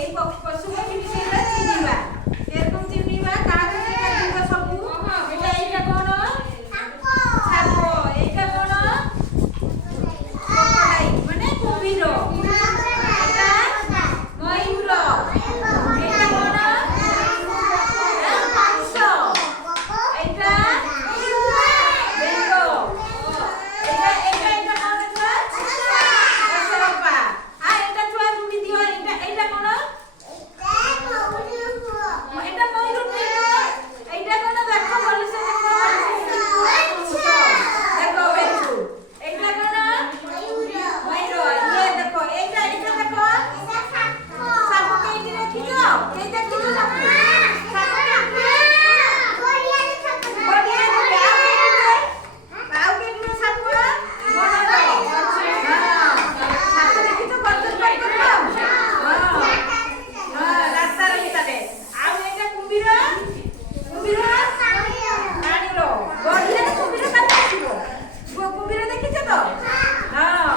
এই পশুকে মিশিয়ে চিনিবা এরকম চিনিবা কাকে চিনিবা সবু এটা এইটা কোন সাপ এইটা কোন ক্রোকোডাইল মানে কুমির এটা ময়ূর এটা কোন হংস এটা বেঙ্গ এটা এটা এটা কোন অসরপা আর এটা ছুয়া তুমি দিও এটা এটা কোন এটা ময়ূর এইটা কোন দেখো বলিছে দেখো দেখো বেটু এইটা কোন ময়ূর ইয়ে দেখো এইটা এটা দেখো সাপ কেটে রাখিছো এই দেখিছো সাপ কুমির দেখিছো তো হ্যাঁ